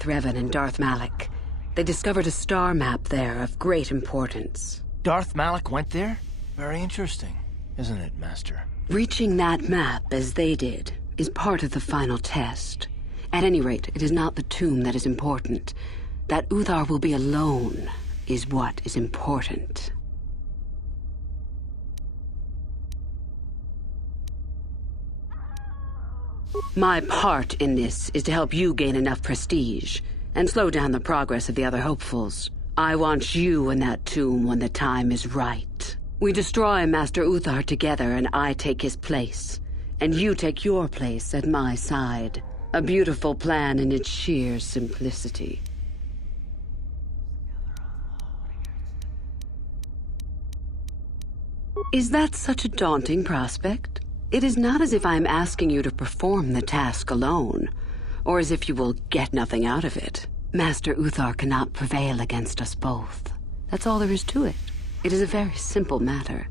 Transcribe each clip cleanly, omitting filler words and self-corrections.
Threvan and Darth Malik. They discovered a star map there of great importance. Darth Malik went there? Very interesting, isn't it, Master? Reaching that map, as they did, is part of the final test. At any rate, it is not the tomb that is important. That Uthar will be alone is what is important. My part in this is to help you gain enough prestige and slow down the progress of the other hopefuls. I want you in that tomb when the time is right. We destroy Master Uthar together and I take his place. And you take your place at my side. A beautiful plan in its sheer simplicity. Is that such a daunting prospect? It is not as if I am asking you to perform the task alone, or as if you will get nothing out of it. Master Uthar cannot prevail against us both. That's all there is to it. It is a very simple matter.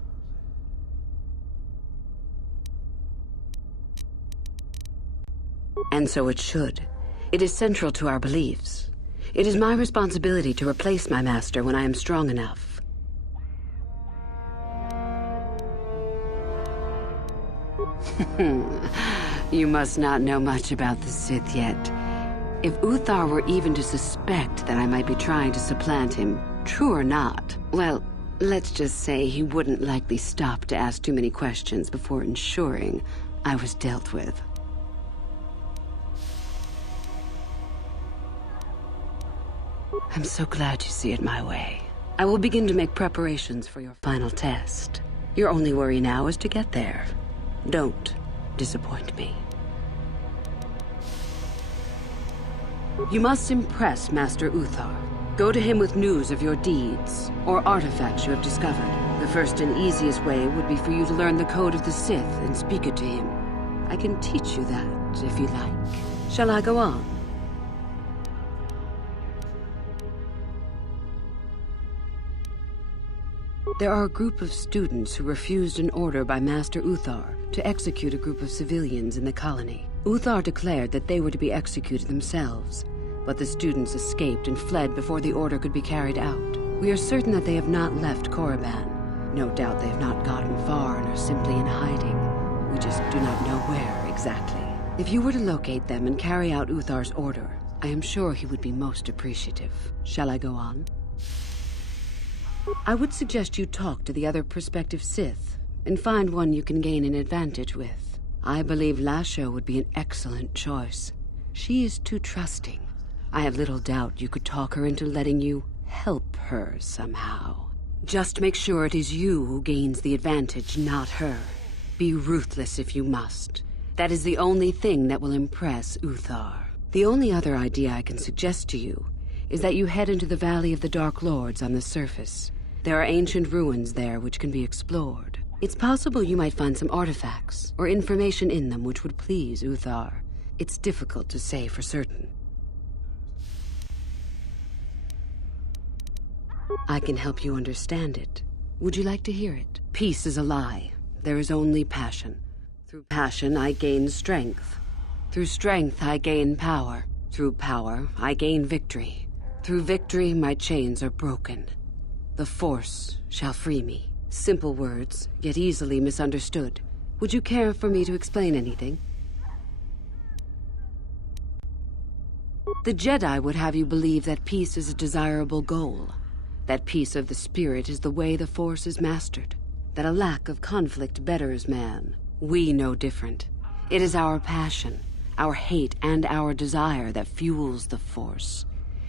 And so it should. It is central to our beliefs. It is my responsibility to replace my master when I am strong enough. You must not know much about the Sith yet. If Uthar were even to suspect that I might be trying to supplant him, true or not, well, let's just say he wouldn't likely stop to ask too many questions before ensuring I was dealt with. I'm so glad you see it my way. I will begin to make preparations for your final test. Your only worry now is to get there. Don't disappoint me. You must impress Master Uthar. Go to him with news of your deeds, or artifacts you have discovered. The first and easiest way would be for you to learn the code of the Sith and speak it to him. I can teach you that, if you like. Shall I go on? There are a group of students who refused an order by Master Uthar to execute a group of civilians in the colony. Uthar declared that they were to be executed themselves, but the students escaped and fled before the order could be carried out. We are certain that they have not left Korriban. No doubt they have not gotten far and are simply in hiding. We just do not know where exactly. If you were to locate them and carry out Uthar's order, I am sure he would be most appreciative. Shall I go on? I would suggest you talk to the other prospective Sith and find one you can gain an advantage with. I believe Lasho would be an excellent choice. She is too trusting. I have little doubt you could talk her into letting you help her somehow. Just make sure it is you who gains the advantage, not her. Be ruthless if you must. That is the only thing that will impress Uthar. The only other idea I can suggest to you is that you head into the Valley of the Dark Lords on the surface. There are ancient ruins there which can be explored. It's possible you might find some artifacts or information in them which would please Uthar. It's difficult to say for certain. I can help you understand it. Would you like to hear it? Peace is a lie. There is only passion. Through passion, I gain strength. Through strength, I gain power. Through power, I gain victory. Through victory, my chains are broken. The Force shall free me. Simple words, yet easily misunderstood. Would you care for me to explain anything? The Jedi would have you believe that peace is a desirable goal. That peace of the spirit is the way the Force is mastered. That a lack of conflict betters man. We know different. It is our passion, our hate, and our desire that fuels the Force.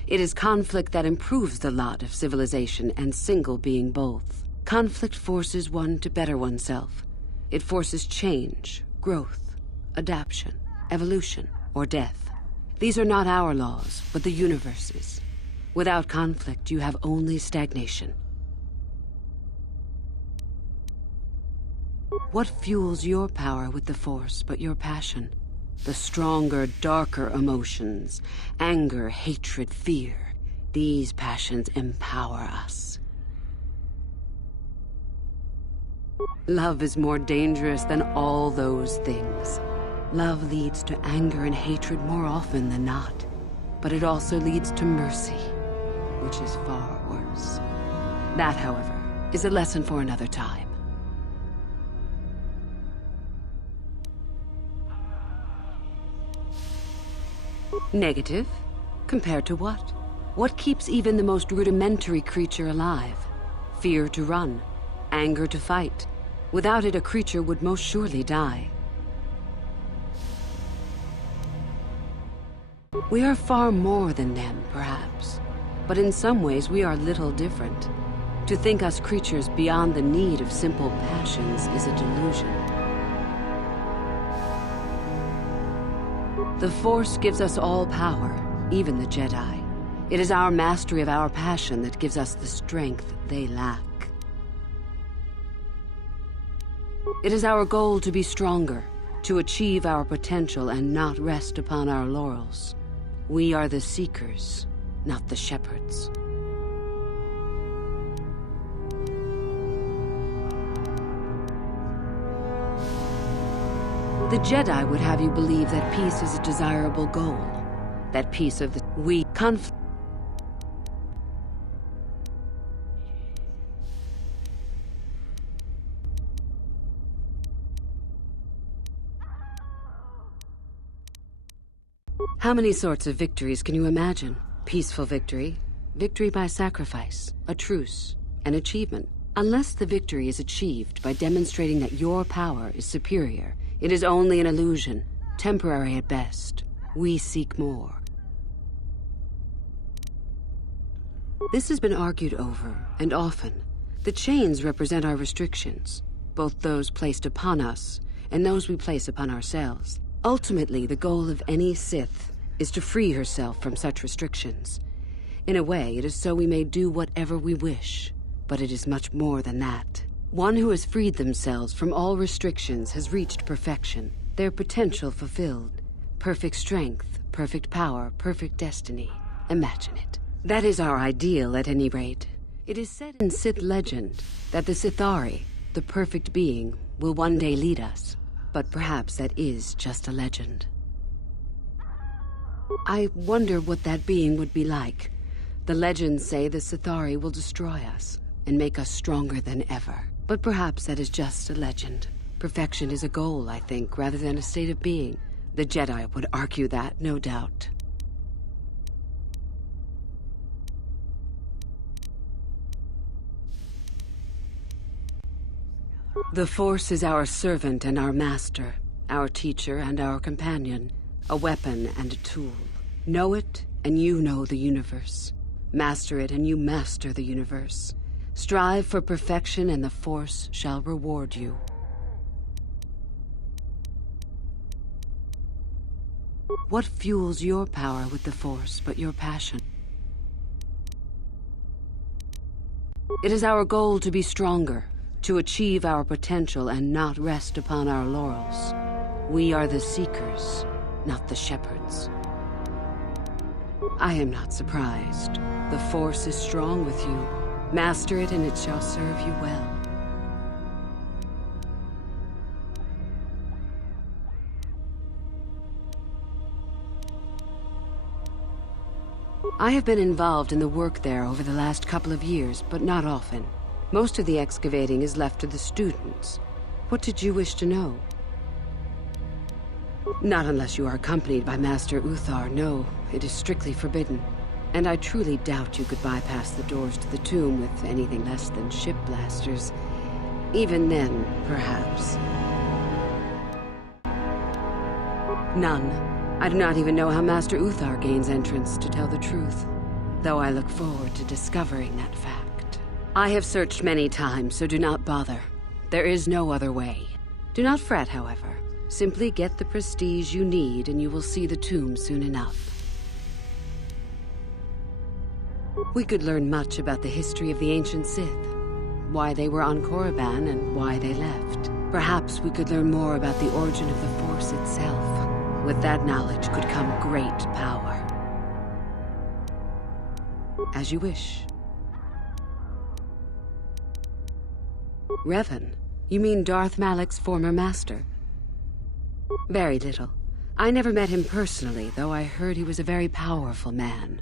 It is conflict that improves the lot of civilization and single being both. Conflict forces one to better oneself. It forces change, growth, adaptation, evolution, or death. These are not our laws, but the universe's. Without conflict, you have only stagnation. What fuels your power with the Force but your passion? The stronger, darker emotions, anger, hatred, fear. These passions empower us. Love is more dangerous than all those things. Love leads to anger and hatred more often than not. but it also leads to mercy, which is far worse. That, however, is a lesson for another time. Negative? Compared to what? What keeps even the most rudimentary creature alive? Fear to run, anger to fight. Without it, a creature would most surely die. We are far more than them, perhaps. But in some ways, we are little different. To think us creatures beyond the need of simple passions is a delusion. The Force gives us all power, even the Jedi. It is our mastery of our passion that gives us the strength they lack. It is our goal to be stronger, to achieve our potential and not rest upon our laurels. We are the seekers, not the shepherds. The Jedi would have you believe that peace is a desirable goal. That peace of the conflict. How many sorts of victories can you imagine? Peaceful victory, victory by sacrifice, a truce, an achievement. Unless the victory is achieved by demonstrating that your power is superior, it is only an illusion, temporary at best. We seek more. This has been argued over, and often. The chains represent our restrictions, both those placed upon us and those we place upon ourselves. Ultimately, the goal of any Sith is to free herself from such restrictions. In a way, it is so we may do whatever we wish, but it is much more than that. One who has freed themselves from all restrictions has reached perfection, their potential fulfilled. Perfect strength, perfect power, perfect destiny. Imagine it. That is our ideal, at any rate. It is said in Sith legend that the Sithari, the perfect being, will one day lead us. But perhaps that is just a legend. I wonder what that being would be like. The legends say the Sithari will destroy us and make us stronger than ever. But perhaps that is just a legend. Perfection is a goal, I think, rather than a state of being. The Jedi would argue that, no doubt. The Force is our servant and our master, our teacher and our companion, a weapon and a tool. Know it, and you know the universe. Master it, and you master the universe. Strive for perfection, and the Force shall reward you. What fuels your power with the Force but your passion? It is our goal to be stronger, to achieve our potential and not rest upon our laurels. We are the seekers, not the shepherds. I am not surprised. The Force is strong with you. Master it and it shall serve you well. I have been involved in the work there over the last couple of years, but not often. Most of the excavating is left to the students. What did you wish to know? Not unless you are accompanied by Master Uthar, no. It is strictly forbidden. And I truly doubt you could bypass the doors to the tomb with anything less than ship blasters. Even then, perhaps. None. I do not even know how Master Uthar gains entrance, to tell the truth. Though I look forward to discovering that fact. I have searched many times, so do not bother. There is no other way. Do not fret, however. Simply get the prestige you need and you will see the tomb soon enough. We could learn much about the history of the ancient Sith. Why they were on Korriban and why they left. Perhaps we could learn more about the origin of the Force itself. With that knowledge could come great power. As you wish. Revan? You mean Darth Malak's former master? Very little. I never met him personally, though I heard he was a very powerful man.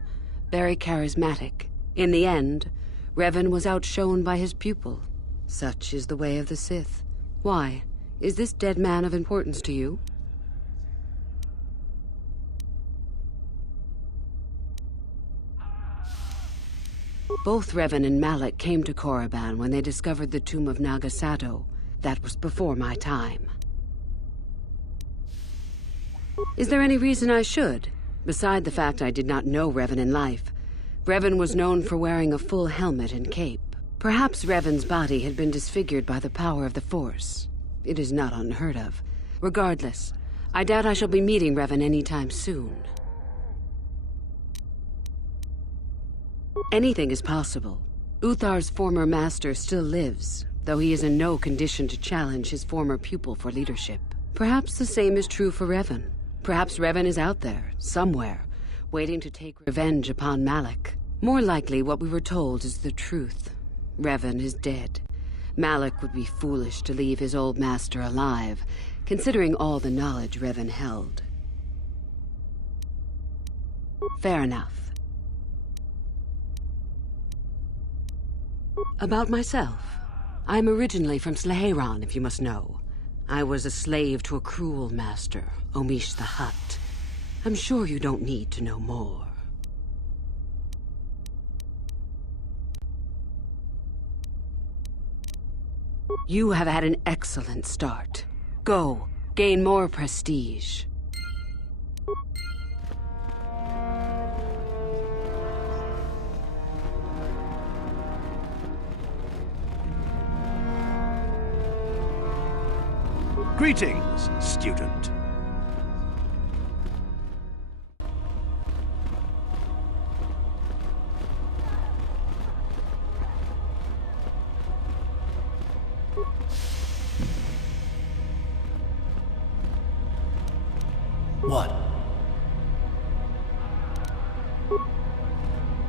Very charismatic. In the end, Revan was outshone by his pupil. Such is the way of the Sith. Why? Is this dead man of importance to you? Both Revan and Malak came to Korriban when they discovered the tomb of Nagasato. That was before my time. Is there any reason I should? Beside the fact I did not know Revan in life. Revan was known for wearing a full helmet and cape. Perhaps Revan's body had been disfigured by the power of the Force. It is not unheard of. Regardless, I doubt I shall be meeting Revan anytime soon. Anything is possible. Uthar's former master still lives, though he is in no condition to challenge his former pupil for leadership. Perhaps the same is true for Revan. Perhaps Revan is out there, somewhere, waiting to take revenge upon Malak. More likely, what we were told is the truth. Revan is dead. Malak would be foolish to leave his old master alive, considering all the knowledge Revan held. Fair enough. About myself. I'm originally from Sleheyron, if you must know. I was a slave to a cruel master, Omish the Hutt. I'm sure you don't need to know more. You have had an excellent start. Go, gain more prestige. Greetings, student. What?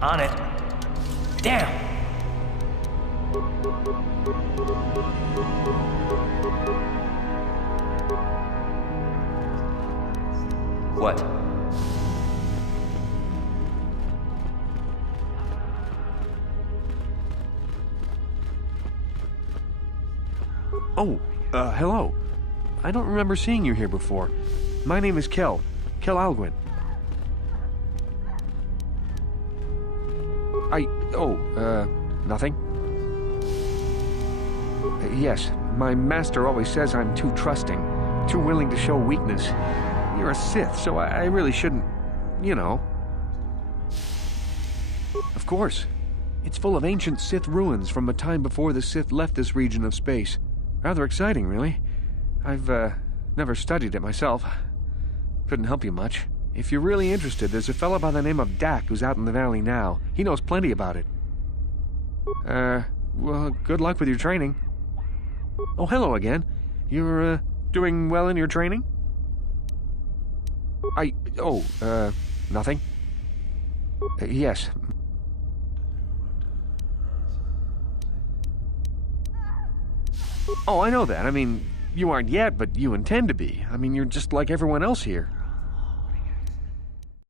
On it. Damn! What? Oh, hello. I don't remember seeing you here before. My name is Kel Alguin. Nothing. Yes, my master always says I'm too trusting, too willing to show weakness. You're a Sith, so I really shouldn't, you know. Of course. It's full of ancient Sith ruins from a time before the Sith left this region of space. Rather exciting, really. I've, never studied it myself. Couldn't help you much. If you're really interested, there's a fellow by the name of Dak who's out in the valley now. He knows plenty about it. Well, good luck with your training. Oh, hello again. You're, doing well in your training? Nothing. Yes. Oh, I know that. I mean, you aren't yet, but you intend to be. I mean, you're just like everyone else here.